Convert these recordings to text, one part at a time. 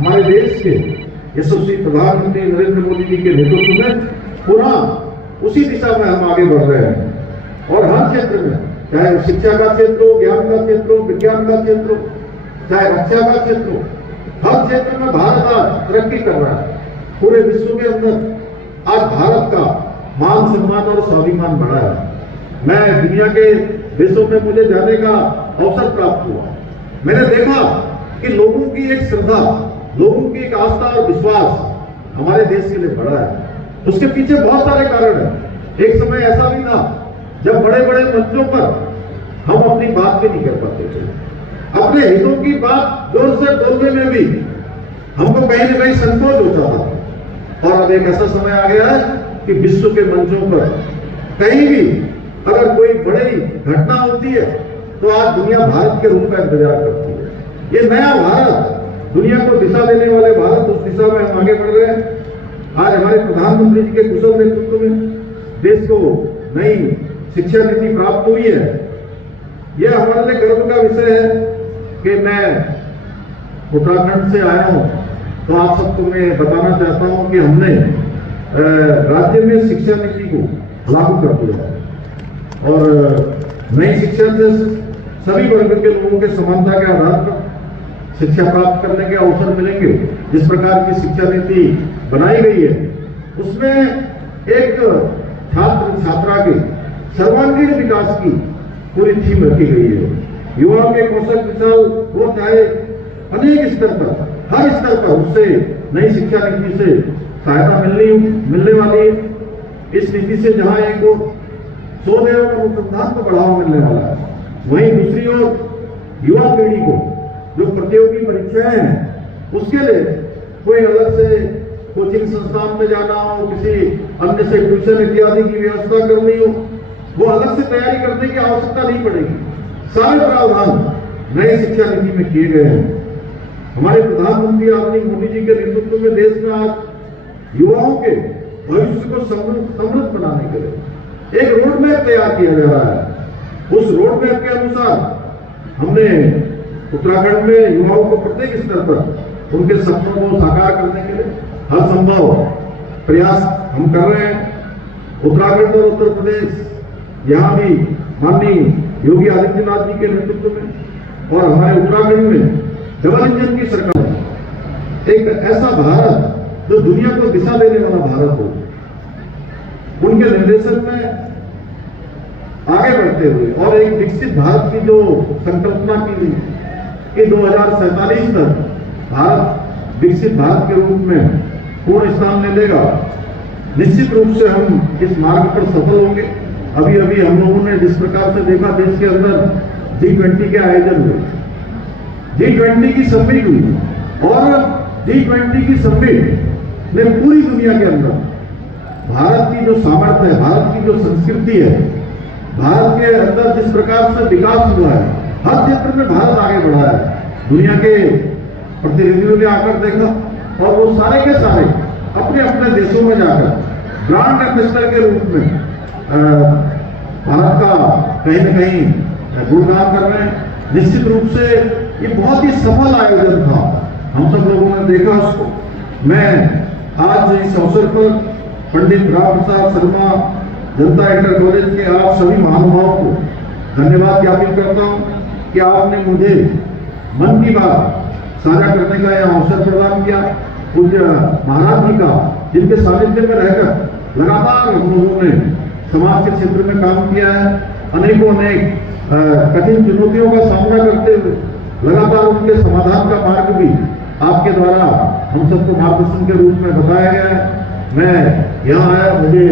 हमारे देश के यशस्वी प्रधानमंत्री नरेंद्र मोदी जी के नेतृत्व में पुनः उसी दिशा में हम आगे बढ़ रहे हैं। और हर क्षेत्र में, चाहे शिक्षा का क्षेत्र हो, ज्ञान का क्षेत्र हो, विज्ञान का क्षेत्र हो, चाहे रक्षा का क्षेत्र हो, हर क्षेत्र में भारत आज तरक्की कर रहा है। पूरे विश्व के अंदर आज भारत का मान सम्मान और स्वाभिमान बढ़ा है। मैं दुनिया के देशों में मुझे जाने का अवसर प्राप्त हुआ। मैंने देखा कि लोगों की एक श्रद्धा, लोगों की एक आस्था और विश्वास हमारे देश के लिए बढ़ा है। उसके पीछे बहुत सारे कारण हैं। एक समय ऐसा भी था जब बड़े बड़े मंचों पर हम अपनी बात भी नहीं कर पाते थे। अपने हितों की बात जोर से बोलने में भी हमको कहीं न कहीं संकोच होता था। और अब एक ऐसा समय आ गया है कि विश्व के मंचों पर कहीं भी अगर कोई बड़ी घटना होती है तो आज दुनिया भारत के रूप में इंतजार करती है। ये नया भारत, दुनिया को दिशा देने वाले भारत, उस दिशा में हम आगे बढ़ रहे हैं। आज हमारे प्रधानमंत्री जी के कुशल नेतृत्व में देश को नई शिक्षा नीति प्राप्त हुई है। यह हमारे लिए गर्व का विषय है कि मैं उत्तराखंड से आया हूं, तो आप सबको मैं बताना चाहता हूं कि हमने राज्य में शिक्षा नीति को लागू कर दिया और नई शिक्षा से सभी वर्ग के लोगों के समानता के आधार पर शिक्षा प्राप्त करने के अवसर मिलेंगे। जिस प्रकार की शिक्षा नीति बनाई गई है उसमें एक छात्र छात्रा के सर्वांगीण विकास की पूरी थीम रखी गई है। युवाओं के कौशल विकास वो चाहे अनेक स्तर पर, हर स्तर पर उससे नई शिक्षा नीति से सहायता मिलने वाली है। इस नीति से जहां एक और शोध एवं अनुसंधान को बढ़ावा मिलने वाला है, वहीं दूसरी ओर युवा पीढ़ी को जो प्रतियोगी परीक्षाएं हैं उसके लिए कोई अलग से कोचिंग संस्थान में जाना हो, किसी अन्य से ट्यूशन इत्यादि की व्यवस्था करनी हो, वो अलग से तैयारी करने की आवश्यकता नहीं पड़ेगी। सारे प्रावधान नई शिक्षा नीति में किए गए हैं। हमारे प्रधानमंत्री आदरणीय मोदी जी के नेतृत्व में देश में आज युवाओं के भविष्य को समृद्ध बनाने के लिए एक रोड मैप तैयार किया जा रहा है। उस रोड मैप के अनुसार हमने उत्तराखंड में युवाओं को प्रत्येक स्तर पर उनके सपनों को साकार करने के लिए हर संभव प्रयास हम कर रहे हैं। उत्तराखंड और उत्तर प्रदेश यहाँ भी माननीय योगी आदित्यनाथ जी के नेतृत्व में और हमारे उत्तराखंड में डबल इंजन की सरकार है। एक ऐसा भारत जो दुनिया को दिशा देने वाला भारत हो, उनके निर्देशन में आगे बढ़ते हुए और एक विकसित भारत की जो संकल्पना की गई कि 2047 तक भारत विकसित भारत के रूप में पूर्ण स्थान ले लेगा, निश्चित रूप से हम इस मार्ग पर सफल होंगे। अभी अभी हम लोगों ने जिस प्रकार से देखा देश के अंदर G20 के आयोजन हुए, G20 की समिट हुई और G20 की समिट ने पूरी दुनिया के अंदर भारत की जो सामर्थ्य है, भारत की जो संस्कृति है, भारत के अंदर जिस प्रकार से विकास हुआ है, हर क्षेत्र में भारत आगे बढ़ा है। दुनिया के प्रतिनिधियों ने आकर देखा और वो सारे के सारे अपने अपने देशों में जाकर ब्रांड एम्बेसडर के रूप में भारत का कहीं न कहीं गुणगान कर रहे हैं। निश्चित रूप से ये बहुत ही सफल आयोजन था, हम सब लोगों ने देखा उसको। मैं आज इस अवसर पर पंडित राम प्रसाद शर्मा जनता इंटर कॉलेज के आप सभी महानुभावों को धन्यवाद ज्ञापित करता हूं कि आपने मुझे मन की बात साझा करने का यह अवसर प्रदान किया। पूज्य महाराज जी का, जिनके सानिध्य में रहकर लगातार हम लोगों ने समाज के क्षेत्र में काम किया है, अनेकों अनेक कठिन चुनौतियों का सामना करते हुए लगातार उनके समाधान का मार्ग भी आपके द्वारा हम सबको मार्गदर्शन के रूप में बताया गया है। मैं यहाँ आया, मुझे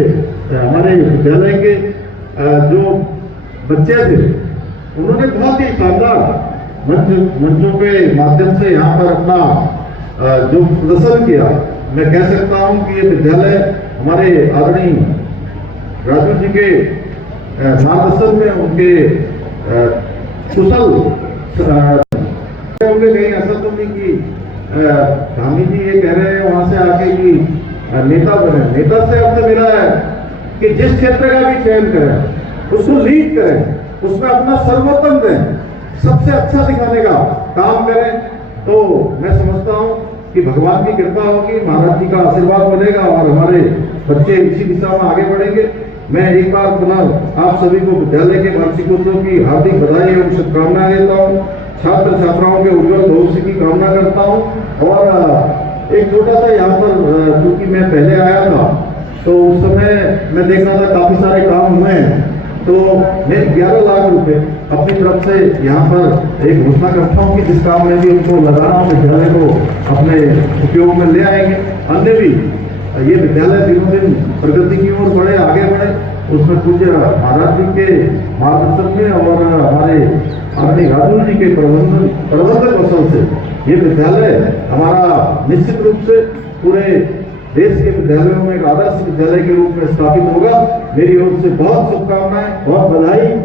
हमारे विद्यालय के जो बच्चे थे उन्होंने बहुत ही शानदार मंचों के माध्यम से यहाँ पर अपना जो प्रदर्शन किया। मैं कह सकता हूँ कि ये विद्यालय हमारे आदरणीय राजू जी के मार्गदर्शन में, उनके कुशल कहीं ऐसा तो नहीं कि गांधी जी ये कह रहे हैं वहां से आके कि नेता बने। नेता से अर्थ मिला है कि जिस क्षेत्र का भी चयन करें उसको लीड करें, उसमें अपना सर्वोत्तम दें, सबसे अच्छा दिखाने का काम करें। तो मैं समझता हूं कि भगवान की कृपा होगी, महाराज जी का आशीर्वाद मिलेगा और हमारे बच्चे इसी दिशा में आगे बढ़ेंगे। मैं एक बार पुनः आप सभी को विद्यालय के वार्षिकोत्सव की हार्दिक बधाई एवं शुभकामनाएं देता हूँ। छात्र छात्राओं के उज्जवल भविष्य की कामना करता हूँ। और एक छोटा सा यहाँ पर, क्योंकि मैं पहले आया था तो उस समय मैं देख रहा था काफी सारे काम हुए हैं, तो मैं 11 लाख रुपए अपनी तरफ से यहाँ पर एक घोषणा करता हूँ कि जिस काम में भी उनको लगाना हो विद्यालय को अपने उपयोग में ले आएंगे। अन्य भी ये विद्यालय दिनों दिन प्रगति की ओर बढ़े, आगे बढ़े, उसमें पूज्य महाराज जी के मार्गदर्शन में और हमारे आदरणीय राजू जी के प्रबंधक कौशल से ये विद्यालय हमारा निश्चित रूप से पूरे देश के विद्यालयों में एक आदर्श विद्यालय के रूप में स्थापित होगा। मेरी ओर से बहुत शुभकामनाएं, बहुत बधाई।